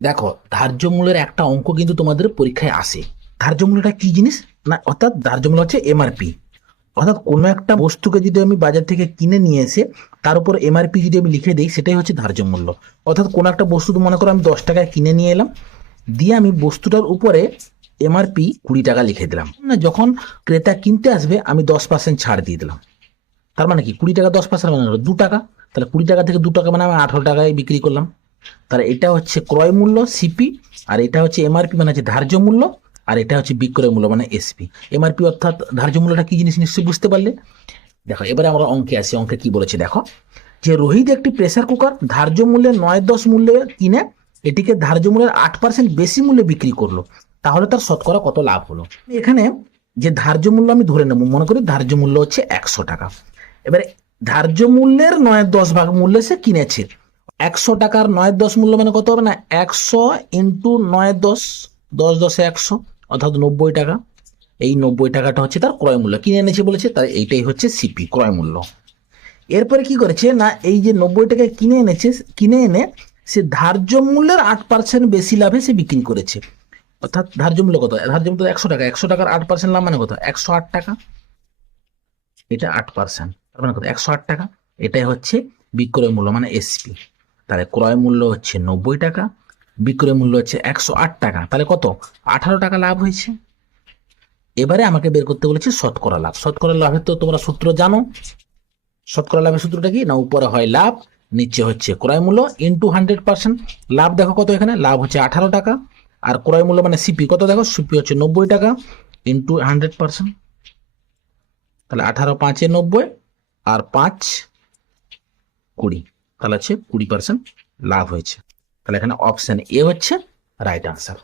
দেখো ধার্য মূল্যের একটা অঙ্ক কিন্তু তোমাদের পরীক্ষায় আসে। ধার্য মূল্যটা কি জিনিস? না, অর্থাৎ ধার্য মূল্য হচ্ছে এমআরপি অর্থাৎ কোনো একটা বস্তুকে যদি আমি বাজার থেকে কিনে নিয়ে এসে তার উপর এমআরপি যদি আমি লিখে দিই, সেটাই হচ্ছে ধার্য মূল্য অর্থাৎ কোনো একটা বস্তু মনে করো আমি দশ টাকায় কিনে নিয়ে এলাম, দিয়ে আমি বস্তুটার উপরে এমআরপি কুড়ি টাকা লিখে দিলাম। না যখন ক্রেতা কিনতে আসবে, আমি দশ পার্সেন্ট ছাড় দিয়ে দিলাম। তার মানে কি? কুড়ি টাকা দশ পার্সেন্ট মানে দু টাকা। তাহলে কুড়ি টাকা থেকে দু টাকা মানে আমি আঠারো টাকায় বিক্রি করলাম। তাহলে এটা হচ্ছে ক্রয় মূল্য সিপি আর এটা হচ্ছে এমআরপি মানে হচ্ছে ধার্য মূল্য, আর এটা হচ্ছে বিক্রয় মূল্য মানে এসপি এমআরপি অর্থাৎ ধার্য মূল্যটা কি জিনিস নিশ্চয়ই বুঝতে পারলে? দেখো, এবারে আমরা অঙ্কে আসি, অঙ্কে কি বলেছে দেখো, যে রোহিত একটি প্রেসার কুকার ধার্য মূল্যে নয় দশ মূল্যে কিনে এটিকে ধার্য মূল্যের আট পার্সেন্ট বেশি মূল্যে বিক্রি করল, তাহলে তার শতকরা কত লাভ হলো? এখানে যে ধার্য মূল্য আমি ধরে নেব, মনে করি ধার্য মূল্য হচ্ছে একশো টাকা। এবারে ধার্য মূল্যের নয় দশ ভাগ মূল্যে সে কিনেছে একশো টাকার নয় দশ মূল্য মানে কত হবে না? একশো ইন্টু নয় দশ দশ দশে একশো, অর্থাৎ নব্বই টাকা। এই নব্বই টাকাটা হচ্ছে তার ক্রয় মূল্য। কিনে এনেছে বলেছে, তার এইটাই হচ্ছে সিপি ক্রয় মূল্য। এরপরে কি করেছে না, এই যে নব্বই টাকায় কিনে এনেছে, কিনে এনে সে ধার্য মূল্যের আট পার্সেন্ট বেশি লাভে সে বিক্রি করেছে। অর্থাৎ ধার্য মূল্য কত? ধার্য মূল্য একশো টাকা। একশো টাকার আট পার্সেন্ট লাভ মানে কত? একশো আট টাকা। এটা আট পার্সেন্ট তার মানে কত? একশো আট টাকা। এটাই হচ্ছে বিক্রয় মূল্য মানে এসপি তাহলে ক্রয় মূল্য হচ্ছে নব্বই টাকা, বিক্রয় মূল্য হচ্ছে একশো আট টাকা। তাহলে কত? আঠারো টাকা লাভ হয়েছে। এবারে আমাকে বের করতে বলেছে শতকরা লাভ। শতকরা লাভের তো তোমরা সূত্র জানো। শতকরা লাভের সূত্রটা কি? না, উপরে হয় লাভ, নিচে হচ্ছে ক্রয় মূল্য ইন্টু হান্ড্রেড পার্সেন্ট লাভ দেখো কত এখানে? লাভ হচ্ছে আঠারো টাকা। আর ক্রয় মূল্য মানে সিপি কত দেখো? সিপি হচ্ছে নব্বই টাকা ইন্টু হান্ড্রেড পার্সেন্ট তাহলে আঠারো পাঁচে নব্বই, আর পাঁচ কুড়ি। তাহলে হচ্ছে কুড়ি পার্সেন্ট লাভ হয়েছে। তাহলে এখানে অপশন এ হচ্ছে রাইট আনসার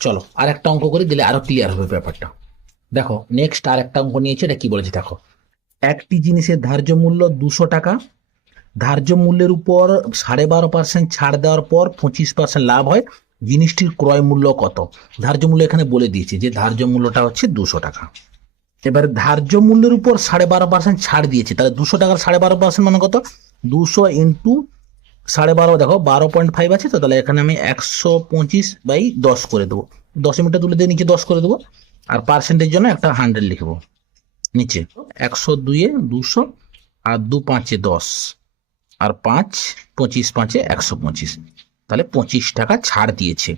চলো আর একটা অঙ্ক করে দিলে আরও ক্লিয়ার হবে ব্যাপারটা। দেখো নেক্সট আর একটা অঙ্ক নিয়েছে, এটা কি বলেছে দেখো। একটি জিনিসের ধার্য মূল্য দুশো টাকা, ধার্য মূল্যের উপর সাড়ে বারো পার্সেন্ট ছাড় দেওয়ার পর পঁচিশ পার্সেন্ট লাভ হয়, জিনিসটির ক্রয় মূল্য কত? ধার্য মূল্য এখানে বলে দিয়েছে যে ধার্য মূল্যটা হচ্ছে দুশো টাকা। এবার ধার্য মূল্যের উপর সাড়ে বারো পার্সেন্ট ছাড় দিয়েছে, তাহলে দুশো টাকার সাড়ে বারো পার্সেন্ট মানে কত? দুশো ইন্টু সাড়ে বারো, দেখো, বারো পয়েন্ট ফাইভ আছে তো, তাহলে এখানে আমি একশো পঁচিশ বাই দশ করে দেবো। দশ মিটার তুলে দিয়ে নিচে দশ করে দেবো, আর পার্সেন্টের জন্য একটা হান্ড্রেড লিখব, নিচে। একশো দুইয়ে দুশো, আর দু পাঁচে দশ, আর পাঁচ, পঁচিশ পাঁচে একশো পঁচিশ, তাহলে পঁচিশ টাকা ছাড় দিয়েছে।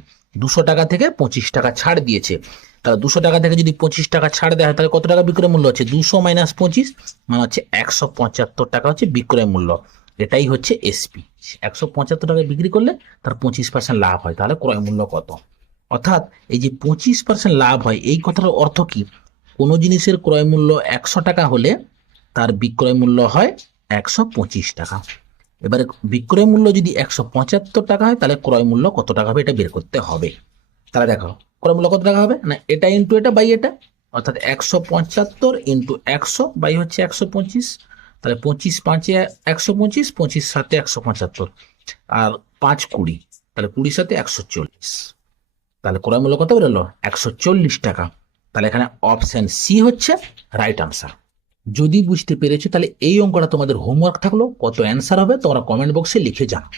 দুশো টাকা থেকে পঁচিশ টাকা ছাড় দিয়েছে। তাহলে দুশো টাকা থেকে যদি পঁচিশ টাকা ছাড় দেওয়া হয় তাহলে কত টাকা বিক্রয় মূল্য হচ্ছে? দুশো মাইনাস পঁচিশ মানে হচ্ছে একশো পঁচাত্তর টাকা হচ্ছে বিক্রয় মূল্য। এটাই হচ্ছে এসপি একশো পঁচাত্তর টাকায় বিক্রি করলে তার পঁচিশ পার্সেন্ট লাভ হয়। তাহলে ক্রয় মূল্য কত? অর্থাৎ এই যে পঁচিশ পার্সেন্ট লাভ হয়, এই কথার অর্থ কি? কোনো জিনিসের ক্রয় মূল্য একশো টাকা হলে তার বিক্রয় মূল্য হয় একশো পঁচিশ টাকা। এবারে বিক্রয় মূল্য যদি একশো পঁচাত্তর টাকা হয়, তাহলে ক্রয় মূল্য কত টাকা হবে এটা বের করতে হবে। তাহলে দেখো, ক্রয় মূল্য কত টাকা হবে? না, এটা ইন্টু এটা বাই এটা। অর্থাৎ একশো পঁচাত্তর ইন্টু একশো বাই হচ্ছে একশো পঁচিশ। তাহলে পঁচিশ পাঁচে একশো পঁচিশ পঁচিশ সাথে একশো পঁচাত্তর। আর পাঁচ কুড়ি, তাহলে কুড়ির সাথে একশো চল্লিশ। তাহলে ক্রয় মূল্য কত বেরোলো? একশো চল্লিশ টাকা। তাহলে এখানে অপশন সি হচ্ছে রাইট আনসার যদি বুঝতে পেরেছ, তাহলে এই অঙ্কটা তোমাদের হোমওয়ার্ক থাকল। কত অ্যান্সার হবে তোমরা কমেন্ট বক্সে লিখে জানাও।